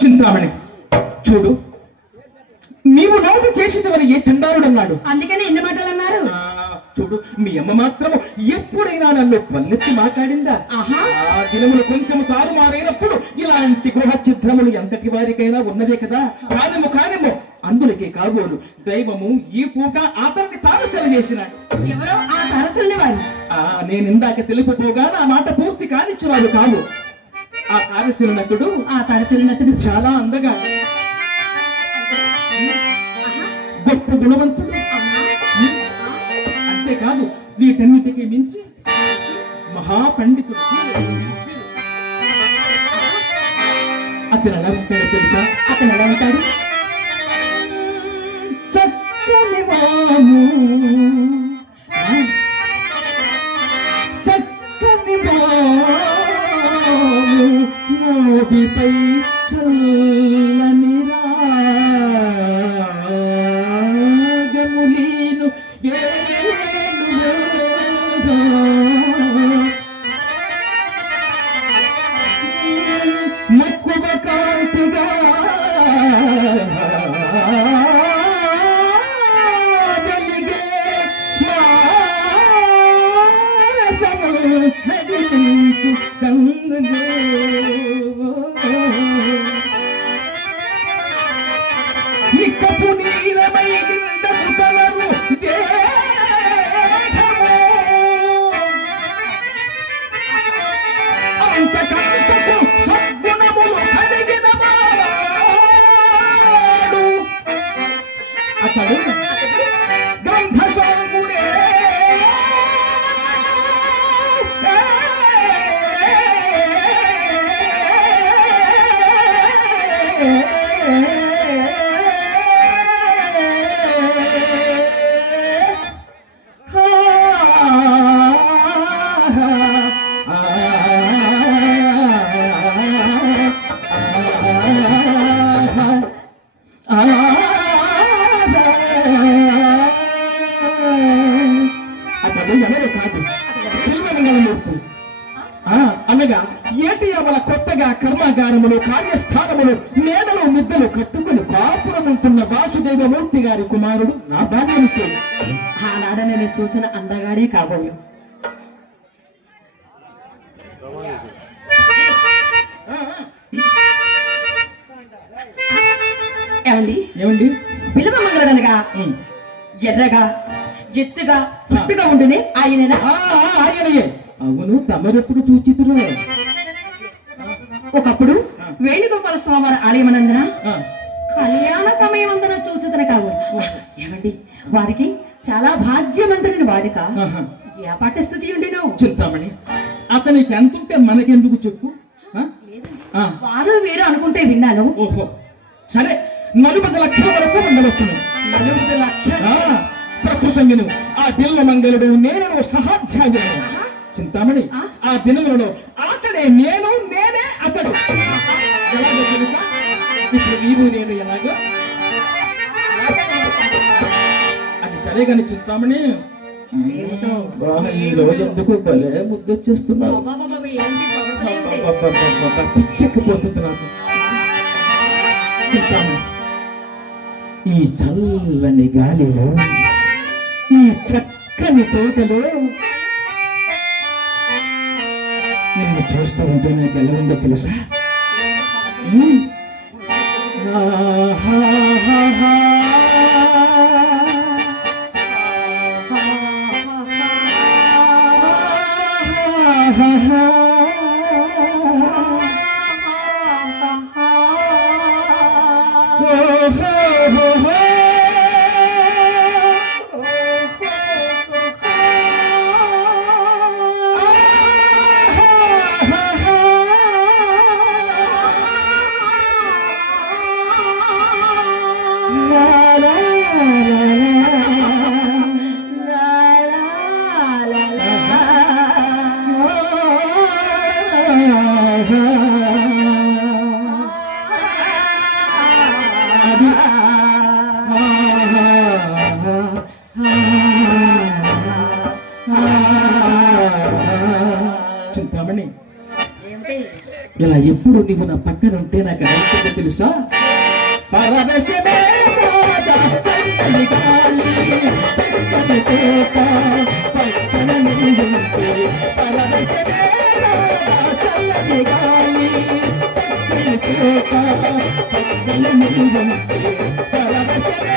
చింతామణి చూడు నీవు నాకు చేసింది ఏ చండాలుడు అన్నాడు? అందుకనే ఎన్ని మాటలు అన్నారు? చూడు మీ అమ్మ మాత్రము ఎప్పుడైనా నన్ను పల్లెత్తి మాట్లాడిందా. ఆ దినములు కొంచెం తారుమారైనప్పుడు ఇలాంటి గృహ చిత్రములు ఎంతటి వారికైనా ఉన్నదే కదా? కానిము కానిము అందులకే కాబోలు దైవము ఈ పూట అతన్ని తాను సెల చేసినాడు. ఎవరో ఆ తరసండి వారు ఆ నేను ఇందాక తెలుపుకోగా నా మాట పూర్తి కానిచ్చువాడు కావు. ఆ తారశిల నటుడు ఆ తరసలినతుడు చాలా అందగా. గొప్ప గుణవంతుడు. అంతేకాదు వీటన్నిటికీ మించి మహాపండితుడు. అతను ఎలా ఉంటాడో తెలుసా? అతను ఎలా ఉంటాడు? అనగా ఏటి అవల కొత్తగా కర్మాగారములు కార్యస్థానములు మేడలు మిద్దలు కట్టుకుని కాపురముంటున్న వాసుదేవమూర్తి గారి కుమారుడు నా భార్యమిత్రుడు ఆనాడ నేను చూసిన అందగాడే కాబోలు ఏమండి. ఎర్రగా ఎత్తుగా పుష్టిగా ఉండునే ఆయననా? ఆయనయే. అవును తమరెప్పుడు చూచితురు? ఒకప్పుడు వేణుగోపాల స్వామి ఆలయమనందున ఆ, కళ్యాణ సమయం అందరూ చూచుతన కావు ఏమండి? వారికి చాలా భాగ్యవంతుడైన వాడిక. ఏ పాట స్థితి ఉండిను. చింతామణి అతనికి ఎంతుంటే మనకెందుకు చెప్పు? వారు వీరు అనుకుంటే విన్నాను. ఓహో. సరే నలుపది లక్షల వరకు ఉండవచ్చును. నలుగురు లక్షలు? ప్రకృతం ఆ బిల్వ మంగళుడు నేను సహాధ్యాయులను చింతామణి. ఆ? దినములలో అతడే నేను నేనే అతడు. ఎలాగో తెలుసా? ఇప్పుడు నీవు నేను ఎలాగో? అది సరే కానీ చింతామణి. ఈ రోజు ఎందుకు భలే ముద్దొచ్చేస్తున్నావు పిచ్చెక్కిపోతుంది నాకు. చెప్తాను ఈ చల్లని గాలిలో ఈ చక్కని తోటలో చూస్తూ ఉంటే నాకు ఎలా ఉందో తెలుసా? ఇలా ఎప్పుడు నువ్వు నా పక్కన ఉంటే నాకు నచ్చిందో తెలుసా? పరవశమే పరవశమే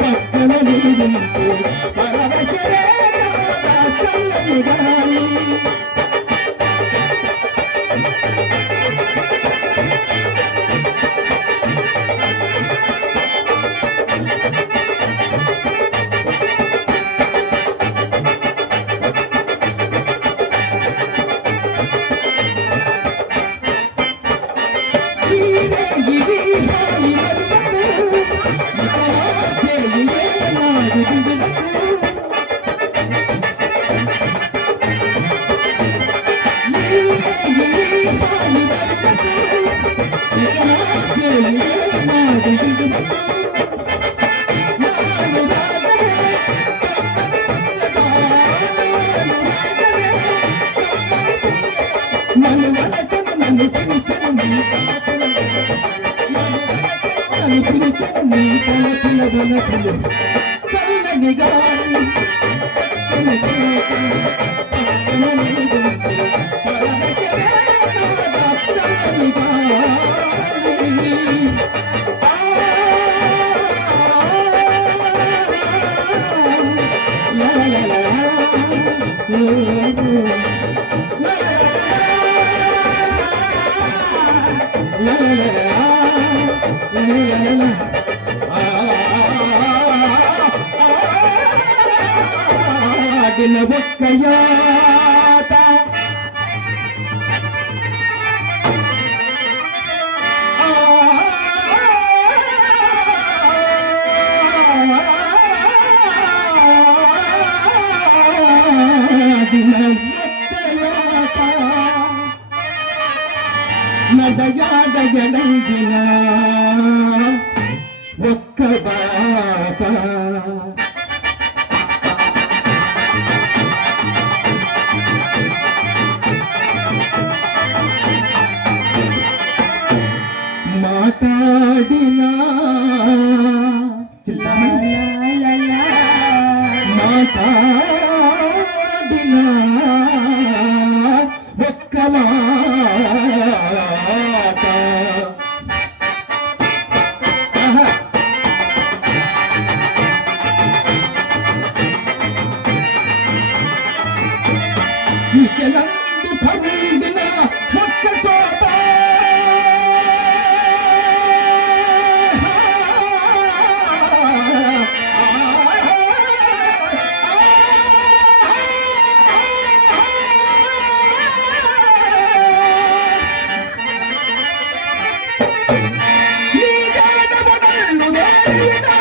పక్కన నిలుగుంటూ పరవశరే చల్లని కలిపిన చట్నీ తలకిల వెనకలు చల్లని గాలి చల్లని గాలి Ooh, ooh, ooh. ನಗುತ್ತಯ್ಯ మాట్లాడినా? మాట్లాడినా? ఒక్క మాట. విషలందు భవే Thank you.